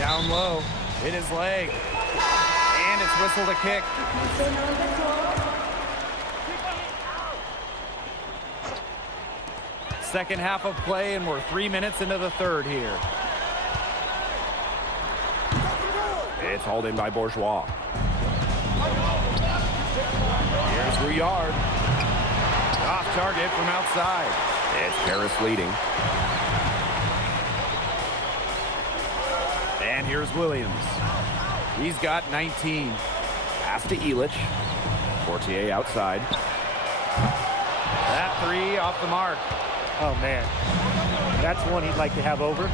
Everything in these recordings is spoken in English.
Down low, hit his leg, and it's whistled a kick. Second half of play, and we're 3 minutes into the third here. It's hauled in by Bourgeois. Here's Rouillard. Off target from outside. It's Paris leading. And here's Williams. He's got 19. Pass to Elich. Fortier outside. That three off the mark. Oh, man. That's one he'd like to have over.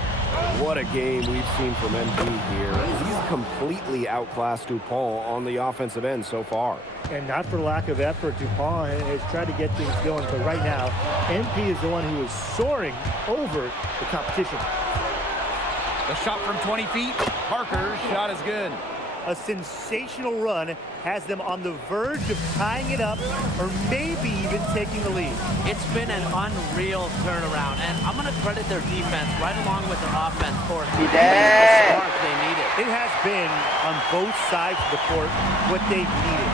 What a game we've seen from MP here. He's completely outclassed Dupont on the offensive end so far. And not for lack of effort, Dupont has tried to get things going. But right now, MP is the one who is soaring over the competition. The shot from 20 feet. Parker's shot is good. A sensational run has them on the verge of tying it up or maybe even taking the lead. It's been an unreal turnaround, and I'm going to credit their defense right along with their offense for the spark they needed. It has been on both sides of the court what they've needed.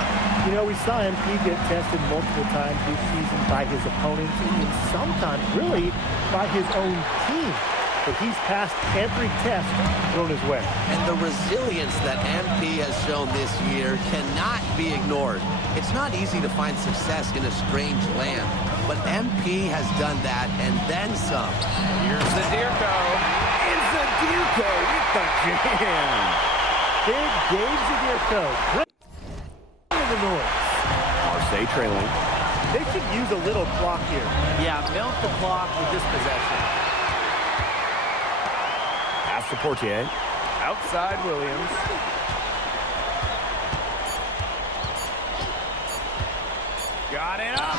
You know, we saw MP get tested multiple times this season by his opponents and sometimes really by his own team. But he's passed every test thrown his way. And the resilience that MP has shown this year cannot be ignored. It's not easy to find success in a strange land, but MP has done that and then some. Here's Zadirko. And Zadirko with the jam. Big Dave Zadirko. Bring the noise. Marseille trailing. They should use a little clock here. Yeah, milk the clock with this possession. Pass to Portier. Outside Williams. Got it up.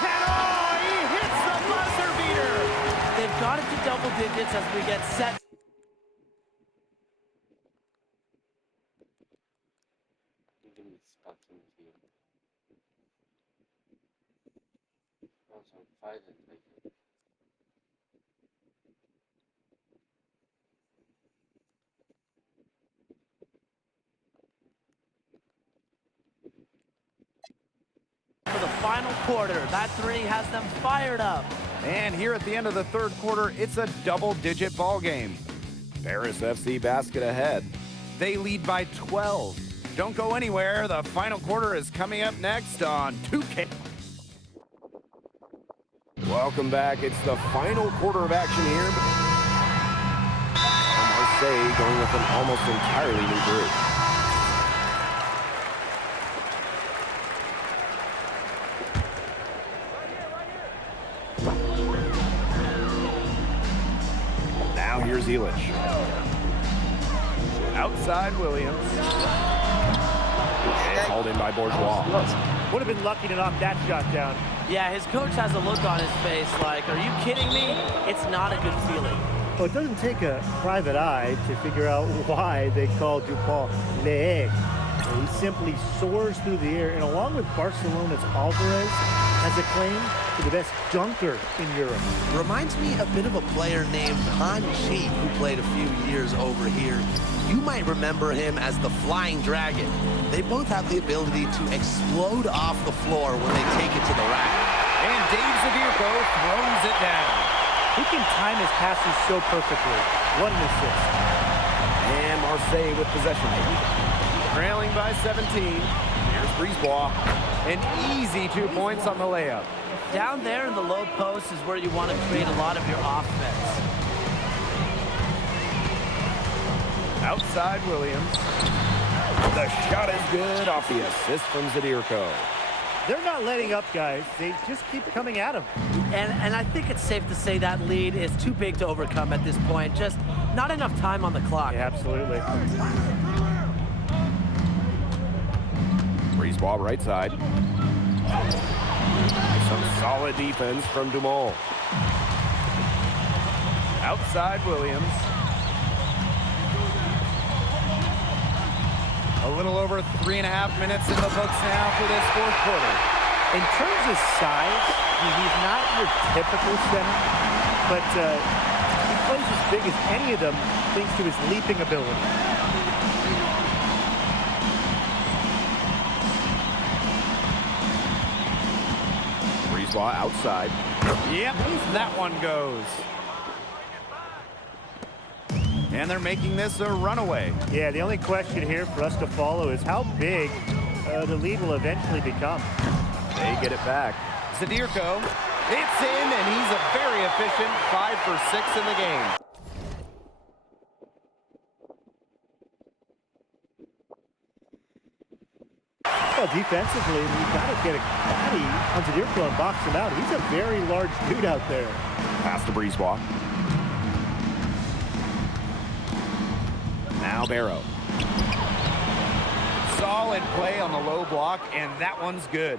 And oh, he hits the buzzer beater. They've got it to double digits as we get set. For the final quarter, that three has them fired up. And here at the end of the third quarter, it's a double-digit ball game. Paris FC basket ahead. They lead by 12. Don't go anywhere. The final quarter is coming up next on 2K. Welcome back. It's the final quarter of action here. Marseille going with an almost entirely new group. Now here's Elich. Outside Williams. It's hauled in by Bourgeois. Would have been lucky to knock that shot down. Yeah, his coach has a look on his face like, are you kidding me? It's not a good feeling. Well, it doesn't take a private eye to figure out why they call Dupont Le. He simply soars through the air, and along with Barcelona's Alvarez, has a claim to the best dunker in Europe. Reminds me a bit of a player named Han Chi, who played a few years over here. You might remember him as the Flying Dragon. They both have the ability to explode off the floor when they take it to the rack. And Dave Zadirko throws it down. He can time his passes so perfectly. What an assist. And Marseille with possession. Trailing by 17. Here's Brisebois. An easy 2 points on the layup. Down there in the low post is where you want to create a lot of your offense. Outside Williams. The shot is good off the assist from Zadirko. They're not letting up, guys. They just keep coming at him. And I think it's safe to say that lead is too big to overcome at this point. Just not enough time on the clock. Yeah, absolutely. Brisebois right side. Some solid defense from Dumont. Outside Williams. A little over 3.5 minutes in the books now for this fourth quarter. In terms of size, he's not your typical center, but he plays his big as any of them thanks to his leaping ability. Brisebois outside. Yep, that one goes. And they're making this a runaway. Yeah, the only question here for us to follow is how big the lead will eventually become. They get it back. Zadirko, it's in, and he's a very efficient 5 for 6 in the game. Well, defensively, we've got to get a body on Zadirko and box him out. He's a very large dude out there. Pass to Brisebois. Now Barrow. Solid play on the low block, and that one's good.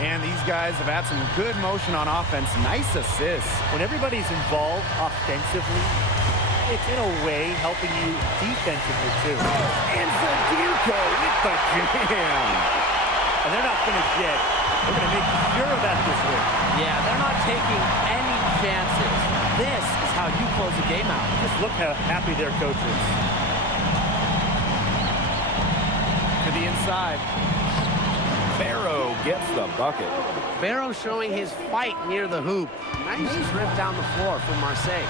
And these guys have had some good motion on offense. Nice assists. When everybody's involved offensively, it's in a way helping you defensively too. And Zadirko with the jam. And they're not finished yet. They're going to make sure about this win. Yeah, they're not taking any chances. This is how you close a game out. Just look how happy their coach is. To the inside. Barrow gets the bucket. Barrow showing his fight near the hoop. Nice trip down the floor for Marseille.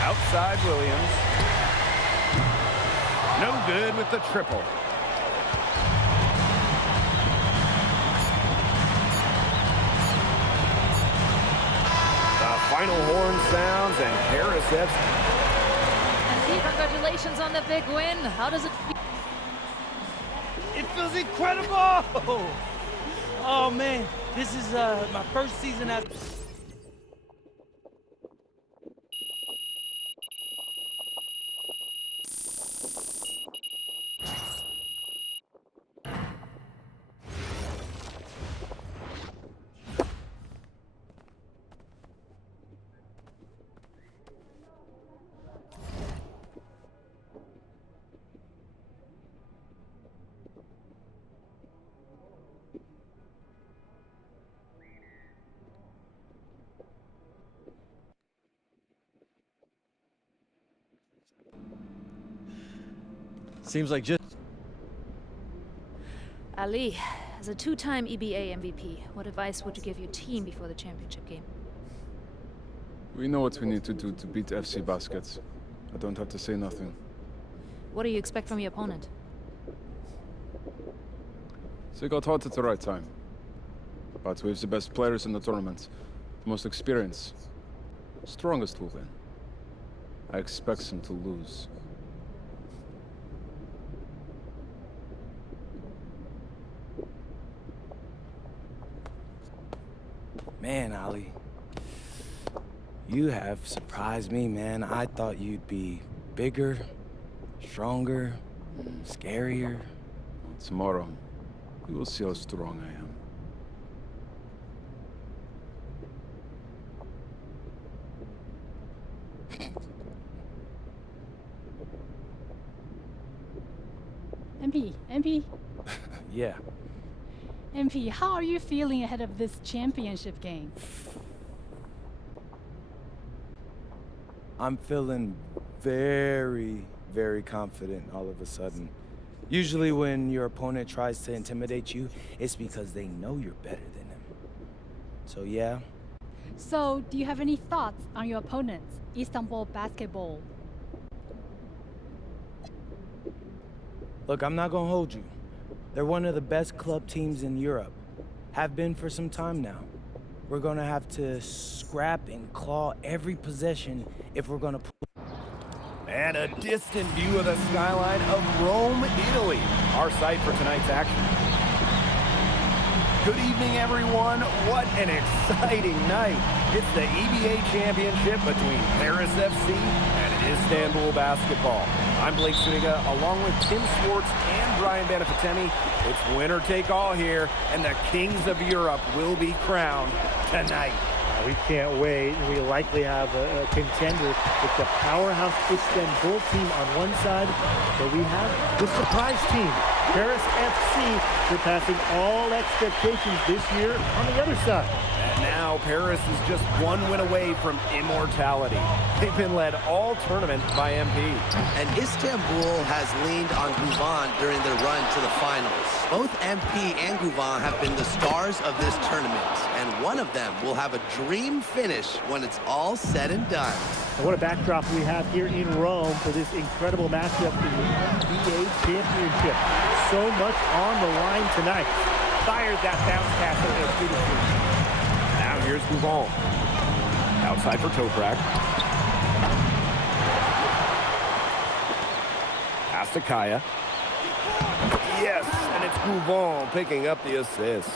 Outside Williams. No good with the triple. The final horn sounds and Paris FC. And congratulations on the big win. How does it feel? It feels incredible. Oh, man. This is my first season as... Seems like just... Ali, as a two-time EBA MVP, what advice would you give your team before the championship game? We know what we need to do to beat FC Baskets. I don't have to say nothing. What do you expect from your opponent? They got hot at the right time. But we have the best players in the tournament. The most experience. Strongest will win. I expect them to lose. Man, Ali, you have surprised me, man. I thought you'd be bigger, stronger, scarier. Tomorrow, we will see how strong I am. MP, Yeah. MP, how are you feeling ahead of this championship game? I'm feeling very, very confident all of a sudden. Usually when your opponent tries to intimidate you, it's because they know you're better than them. So yeah. So, do you have any thoughts on your opponents, Istanbul Basketball? Look, I'm not gonna hold you. They're one of the best club teams in Europe. Have been for some time now. We're gonna have to scrap and claw every possession if we're gonna And a distant view of the skyline of Rome, Italy. Our site for tonight's action. Good evening, everyone. What an exciting night. It's the EBA championship between Paris FC and Istanbul Basketball. I'm Blake Suniga, along with Tim Swartz and Brian Benefatemi. It's winner take all here, and the kings of Europe will be crowned tonight. We can't wait. We likely have a contender with the powerhouse Istanbul team on one side, but we have the surprise team, Paris FC, surpassing all expectations this year on the other side. And now Paris is just one win away from immortality. They've been led all tournament by MP. And Istanbul has leaned on Guvan during their run to the finals. Both MP and Guvan have been the stars of this tournament, and one of them will have a dream finish when it's all said and done. And what a backdrop we have here in Rome for this incredible matchup in the NBA Championship. So much on the line tonight. Fired that bounce pass over there beautifully. Now here's Guvan. Outside for Toprak. Pass to Kaya. Yes, and it's Guvan picking up the assist.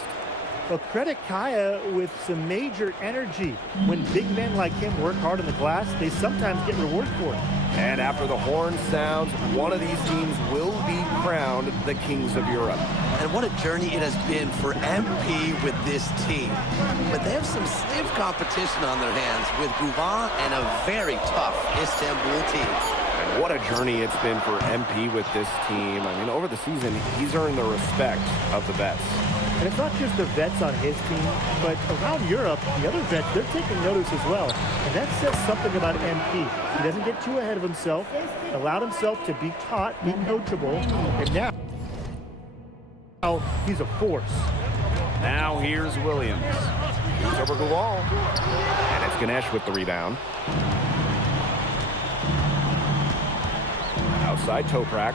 Well, credit Kaya with some major energy. When big men like him work hard on the glass, they sometimes get rewarded for it. And after the horn sounds, one of these teams will be crowned the Kings of Europe. And what a journey it has been for MP with this team. But they have some stiff competition on their hands with Guvan and a very tough Istanbul team. And what a journey it's been for MP with this team. I mean, over the season, he's earned the respect of the vets. And it's not just the vets on his team, but around Europe, the other vets, they're taking notice as well. And that says something about MP. He doesn't get too ahead of himself, allowed himself to be taught, be coachable, and now he's a force. Now here's Williams. He's over Guval. And it's Ganesh with the rebound. Outside Toprak.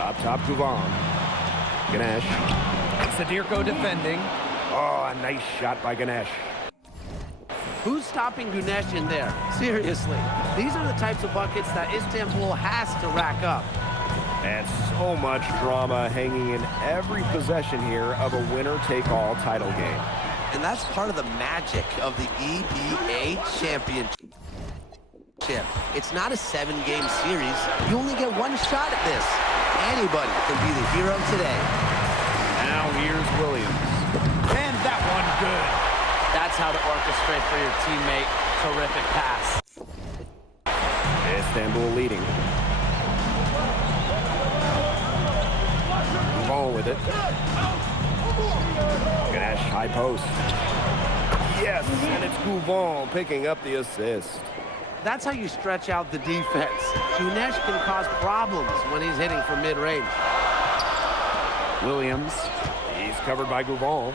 Up top Guvan. Ganesh. Sadirko defending. Oh, a nice shot by Ganesh. Who's stopping Ganesh in there? Seriously. These are the types of buckets that Istanbul has to rack up. And so much drama hanging in every possession here of a winner-take-all title game. And that's part of the magic of the EBA Championship. It's not a 7-game series. You only get one shot at this. Anybody can be the hero today. Now here's Williams. And that one good. That's how to orchestrate for your teammate. Terrific pass. Istanbul leading. Ball with it. Ganesh high post. Yes, and it's Guvan picking up the assist. That's how you stretch out the defense. Ganesh can cause problems when he's hitting from mid-range. Williams, he's covered by Guvan.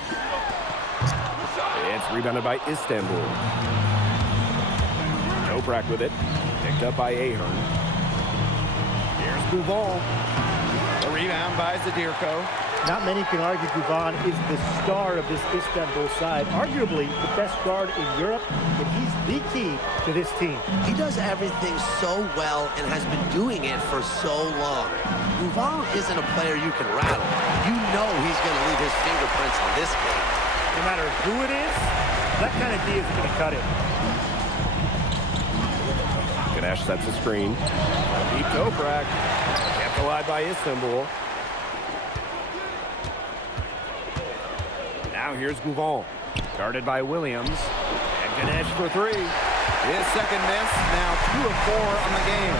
It's rebounded by Istanbul. Toprak with it, picked up by Ahern. Here's Guvan. A rebound by Zadirko. Not many can argue Guvan is the star of this Istanbul side, arguably the best guard in Europe, and he's the key to this team. He does everything so well and has been doing it for so long. Guvan isn't a player you can rattle. You know he's going to leave his fingerprints on this game. No matter who it is, that kind of D is going to cut it. Ganesh sets a screen. Deep Toprak. Kept alive by Istanbul. Now here's Guvan, guarded by Williams, and Ganesh for three. His second miss, now 2 of 4 on the game.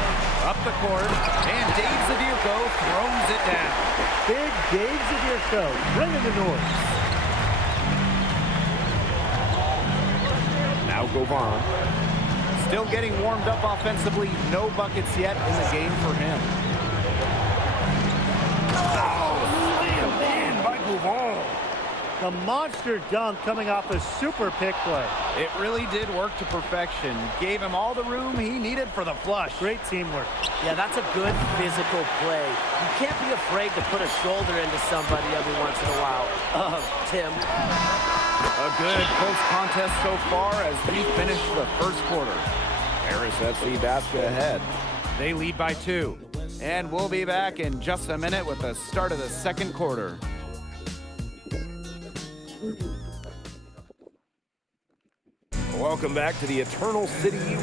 Up the court, and Dave Zadirko throws it down. Big Dave Zadirko, bringing the noise. Now Guvan. Still getting warmed up offensively, no buckets yet in the game for him. Oh, slammed in by Guvan. The monster dunk coming off a super pick play. It really did work to perfection. Gave him all the room he needed for the flush. Great teamwork. Yeah, that's a good physical play. You can't be afraid to put a shoulder into somebody every once in a while. Tim. A good close contest so far as we finish the first quarter. Paris FC basket ahead. They lead by 2. And we'll be back in just a minute with the start of the second quarter. Welcome back to the Eternal City. Teams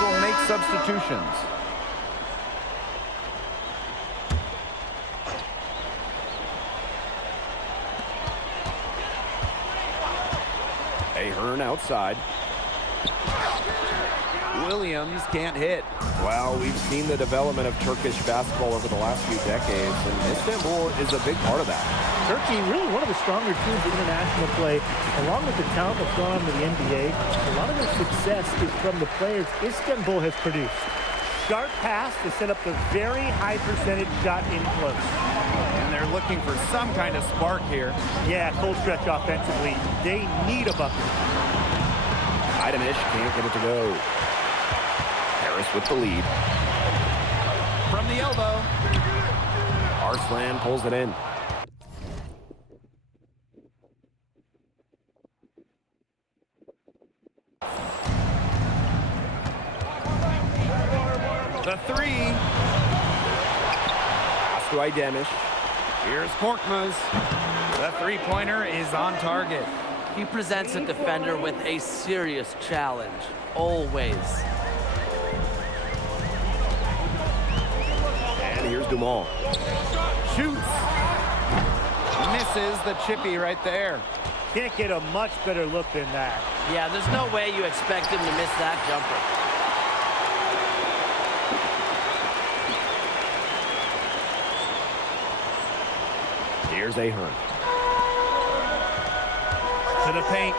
will make substitutions. Ahern outside. Williams can't hit. Well, we've seen the development of Turkish basketball over the last few decades, and Istanbul is a big part of that. Turkey, really one of the stronger teams in international play, along with the talent that's gone on to the NBA. A lot of their success is from the players Istanbul has produced. Sharp pass to set up the very high percentage shot in close. And they're looking for some kind of spark here. Yeah, cold stretch offensively. They need a bucket. Idamish can't get it to go. Harris with the lead. From the elbow. Arslan pulls it in. The three. Pass to Idamish. Here's Korkmaz. The three-pointer is on target. He presents a defender with a serious challenge, always. And here's Dumont. Shoots. Misses the chippy right there. Can't get a much better look than that. Yeah, there's no way you expect him to miss that jumper. Here's Ahern. To the paint.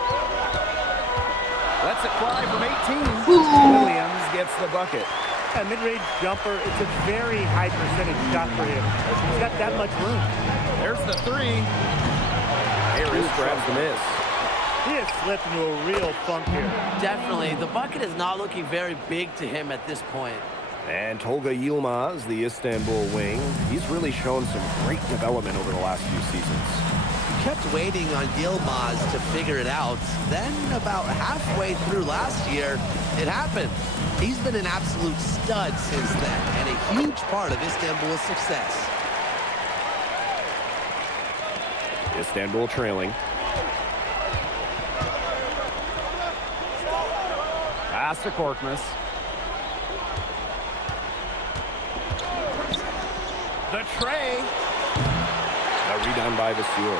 Lets it fly from 18. Williams gets the bucket. A mid-range jumper, it's a very high percentage shot for him. He's got that much room. There's the three. Harris grabs the miss. He has slipped into a real funk here. Definitely. The bucket is not looking very big to him at this point. And Tolga Yilmaz, the Istanbul wing, he's really shown some great development over the last few seasons. He kept waiting on Yilmaz to figure it out. Then about halfway through last year, it happened. He's been an absolute stud since then, and a huge part of Istanbul's success. Istanbul trailing. Pass to Korkmaz. The tray. A rebound by Vasseur.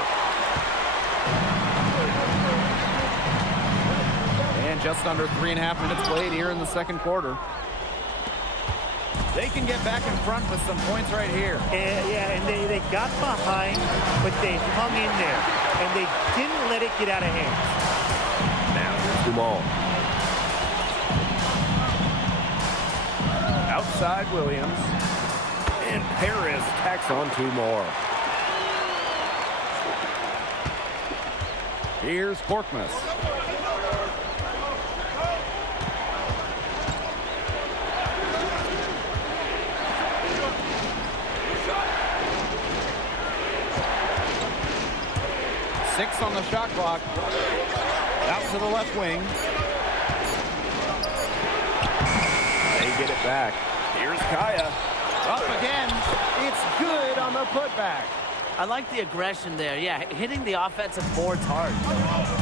And just under 3.5 minutes played here in the second quarter. They can get back in front with some points right here. And they got behind, but they hung in there. And they didn't let it get out of hand. Now here's Dumont. Outside Williams. And Paris tacks on two more. Here's Korkmaz. Six on the shot clock. Out to the left wing. They get it back. Here's Kaya. Up again. It's good on the putback. I like the aggression there. Yeah, hitting the offensive boards hard.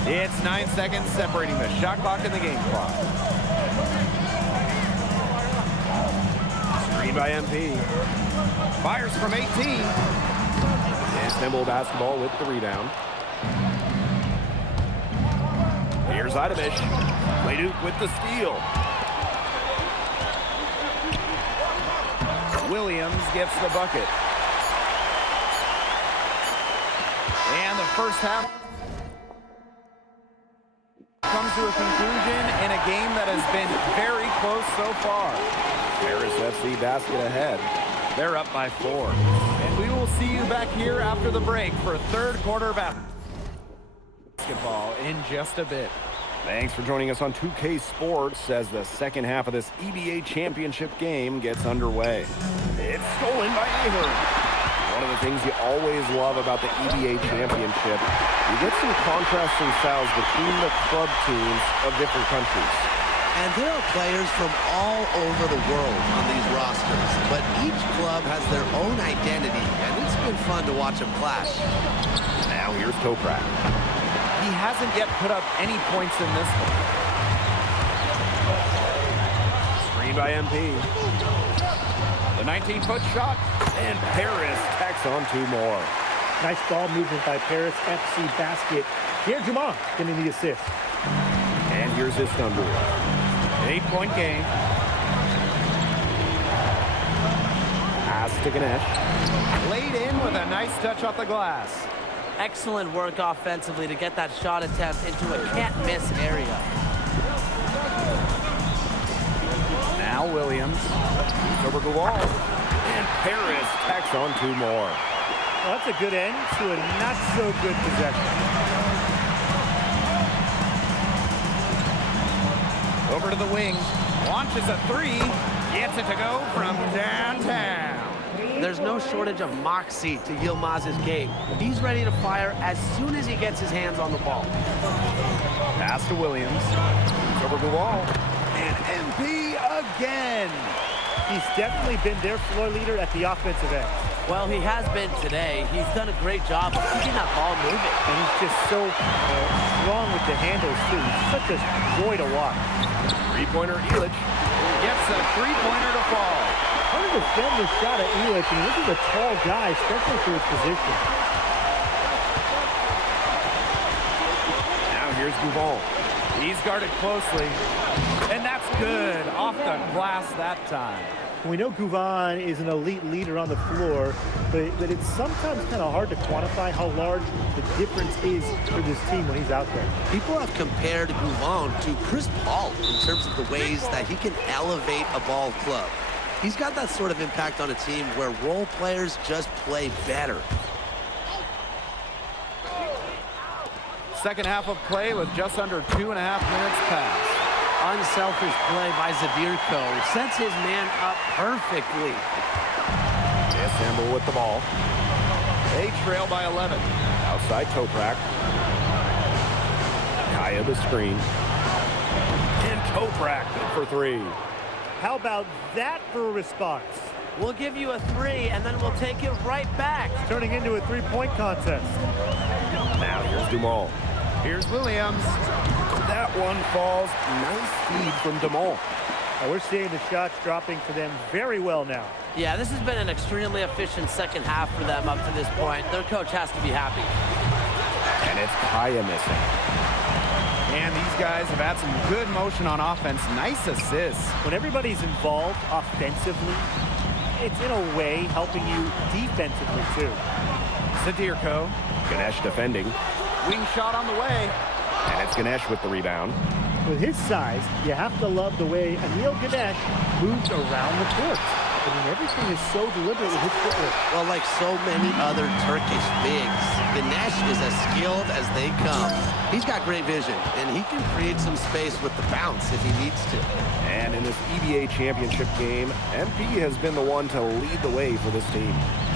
It's 9 seconds separating the shot clock and the game clock. Screen by MP. Fires from 18. Istanbul basketball with the rebound. Here's Idamish. Leduc with the steal. Williams gets the bucket. And the first half comes to a conclusion in a game that has been very close so far. Paris FC basket ahead. They're up by 4. And we will see you back here after the break for third quarter basketball in just a bit. Thanks for joining us on 2K Sports as the second half of this EBA championship game gets underway. It's stolen by Ahern. One of the things you always love about the EBA championship, you get some contrasting styles between the club teams of different countries. And there are players from all over the world on these rosters, but each club has their own identity, and it's been fun to watch them clash. Now here's Toprak. He hasn't yet put up any points in this one. Screen by MP. The 19-foot shot. And Paris tacks on two more. Nice ball movement by Paris FC basket. Pierre Dumont getting the assist. And here's Istanbul. 8-point game. Pass to Ganesh. Laid in with a nice touch off the glass. Excellent work offensively to get that shot attempt into a can't-miss area. Now Williams. It's over Goual. And Paris tacks on 2 more. Well, that's a good end to a not-so-good possession. Over to the wing. Launches a 3. Gets it to go from downtown. There's no shortage of moxie to Yilmaz's game. He's ready to fire as soon as he gets his hands on the ball. Pass to Williams. It's over Goual. And MP again. He's definitely been their floor leader at the offensive end. Well, he has been today. He's done a great job of keeping that ball moving. And he's just so strong with the handles, too. He's such a joy to watch. Three-pointer Illich. Gets a 3-pointer to fall. Hard to defend the shot at Illich. I mean, this is a tall guy, especially for his position. Now here's Goual. He's guarded closely. And that's good. Off the glass that time. We know Gouvan is an elite leader on the floor, but it's sometimes kind of hard to quantify how large the difference is for this team when he's out there. People have compared Gouvan to Chris Paul in terms of the ways that he can elevate a ball club. He's got that sort of impact on a team where role players just play better. Second half of play with just under 2.5 minutes passed. Unselfish play by Zadirko. Sets his man up perfectly. Istanbul with the ball. They trail by 11. Outside Toprak. Kaya the screen. And Toprak good for 3. How about that for a response? We'll give you a 3, and then we'll take it right back. Turning into a 3-point contest. Now here's Dumal. Here's Williams. That one falls. Nice feed from Dumal. We're seeing the shots dropping for them very well now. Yeah, this has been an extremely efficient second half for them up to this point. Their coach has to be happy. And it's Kaya missing. And these guys have had some good motion on offense. Nice assists. When everybody's involved offensively, it's in a way helping you defensively too. Zadirko. Ganesh defending. Wing shot on the way. And it's Ganesh with the rebound. With his size, you have to love the way Anil Ganesh moves around the court. I mean, everything is so deliberate with his footwork. Well, like so many other Turkish bigs, Ganesh is as skilled as they come. He's got great vision, and he can create some space with the bounce if he needs to. And in this EBA championship game, MP has been the one to lead the way for this team.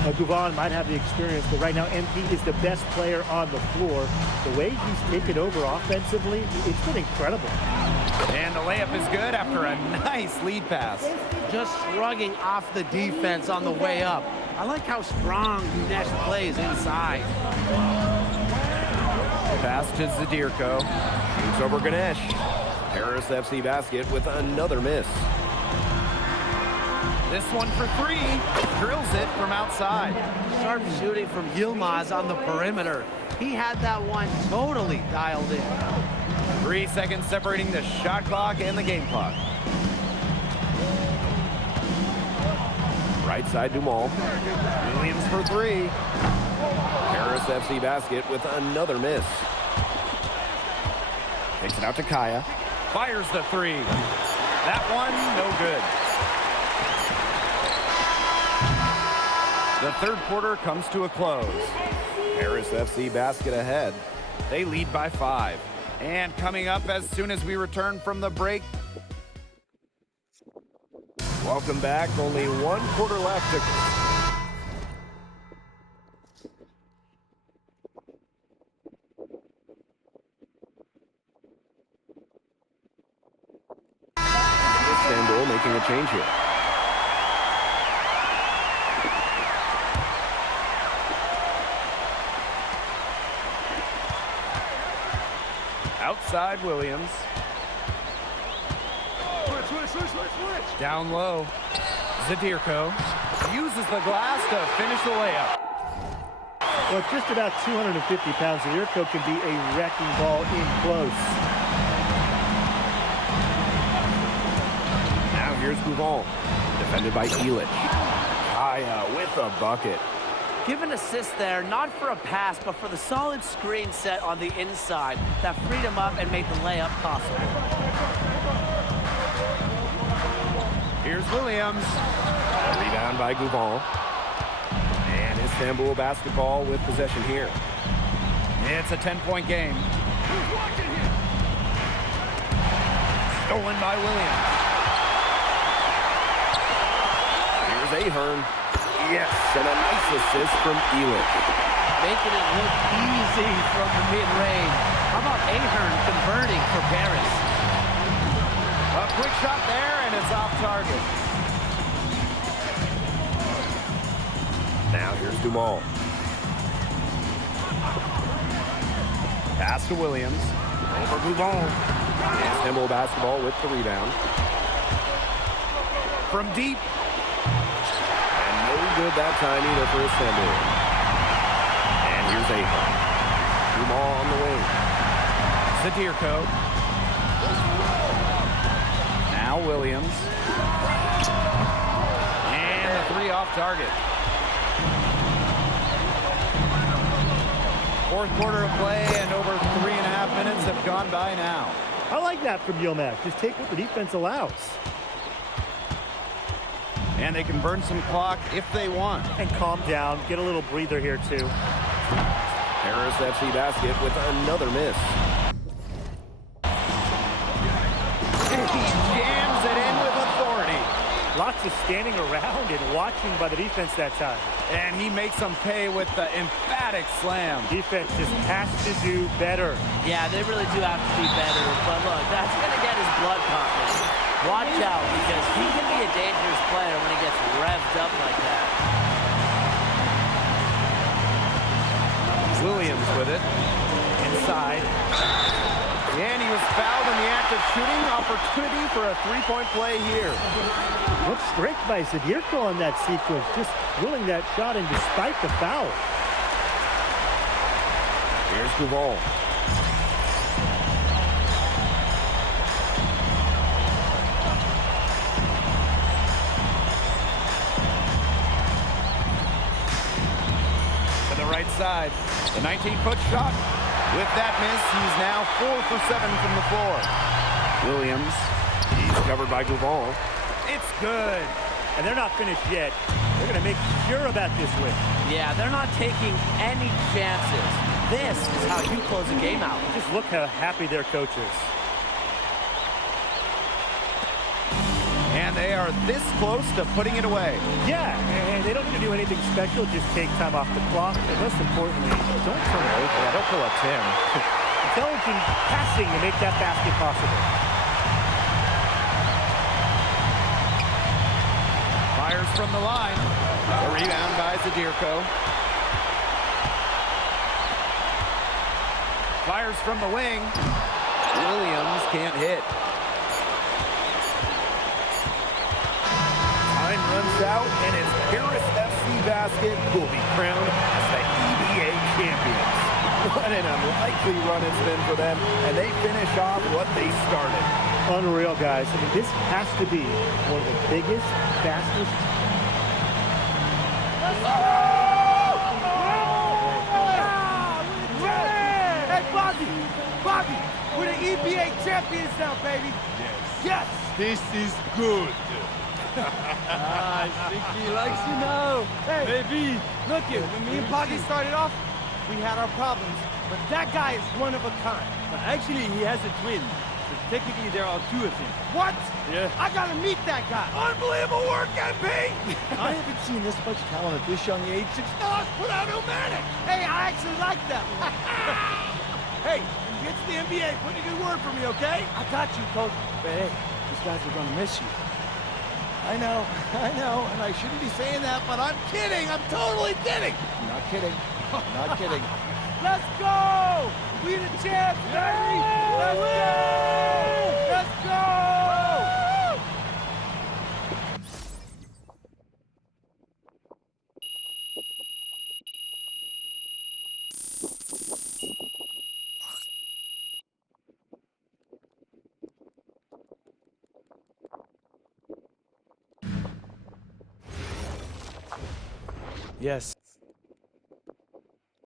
Gouvan might have the experience, but right now MP is the best player on the floor. The way he's taken over offensively, it's been incredible. And the layup is good after a nice lead pass. Just shrugging off the defense on the way up. I like how strong Ganesh plays inside. Pass to Zadirko. Shoots over Ganesh. Paris FC basket with another miss. This one for 3. Drills it from outside. Sharp shooting from Yilmaz on the perimeter. He had that one totally dialed in. 3 seconds separating the shot clock and the game clock. Right side Dumal. Williams for 3. Paris FC basket with another miss. Takes it out to Kaya. Fires the 3. That one, no good. The third quarter comes to a close. Paris FC basket ahead. They lead by 5. And coming up as soon as we return from the break. Welcome back. Only 1 quarter left to... Istanbul making a change here. Outside Williams. Switch. Down low. Zadirko uses the glass to finish the layup. Well, just about 250 pounds, Zadirko can be a wrecking ball in close. here's Gouval, defended by Elich. Kaya with a bucket. Give an assist there, not for a pass, but for the solid screen set on the inside that freed him up and made the layup possible. Here's Williams. Rebound by Gouval. And Istanbul basketball with possession here. It's a 10-point game. Stolen by Williams. Here's Ahern. Yes, and a nice assist from Elich. Making it look easy from the mid-range. How about Ahern converting for Paris? A quick shot there, and it's off target. Now here's Dumal. Pass to Williams. Over Gouval. Istanbul basketball with the rebound. From deep. And no good that time either for Istanbul. And here's Ahern. Dumal on the wing. Zadirko. Now Williams. And the three off target. Fourth quarter of play, and over 3.5 minutes have gone by now. I like that from Yomak. Just take what the defense allows. And they can burn some clock if they want. And calm down. Get a little breather here, too. Paris FC basket with another miss. He jams it in with authority. Lots of standing around and watching by the defense that time. And he makes them pay with the emphatic slam. Defense just has to do better. Yeah, they really do have to be better. But look, that's going to get his blood pumping. Watch out, because he can be a dangerous player when he gets revved up like that. Williams with it. Inside. And he was fouled in the act of shooting. Opportunity for a three-point play here. What strength by Zadirko on that sequence. Just willing that shot and despite the foul. Here's Gouval. To the right side. The 19-foot shot. With that miss, he's now 4 for 7 from the floor. Williams. He's covered by Gouval. It's good. And they're not finished yet. They're going to make sure about this win. Yeah, they're not taking any chances. This is how you close a game out. Just look how happy their coach is. And they are this close to putting it away. Yeah, and they don't need to do anything special. Just take time off the clock. And most importantly, don't turn it over. Yeah, don't pull up Tim. Intelligent passing to make that basket possible. Fires from the line. A rebound by Zadirko. Fires from the wing. Williams can't hit. Time runs out, and it's Paris FC basket who will be crowned as the EBA champions. What an unlikely run it's been for them, and they finish off what they started. Unreal, guys. I mean, this has to be one of the biggest, fastest. Hey, Bobby, we're the EBA champions now, baby. Yes. This is good. I think he likes you now. Hey, Maybe. look it. When me and Boggy started off, we had our problems, but that guy is one of a kind. Actually, he has a twin. But technically, there are two of him. What? Yeah. I gotta meet that guy. Unbelievable work, MP. I haven't seen this much talent at this young age since Nas put out Omatic. Hey, I actually like that. Hey, when you get to the NBA, put in a good word for me, okay? I got you, coach. But hey, these guys are gonna miss you. I know, and I shouldn't be saying that, but I'm kidding. I'm totally kidding. Not kidding. Not kidding. Let's go! We the champs, baby! Let's go! Let's go! Yes.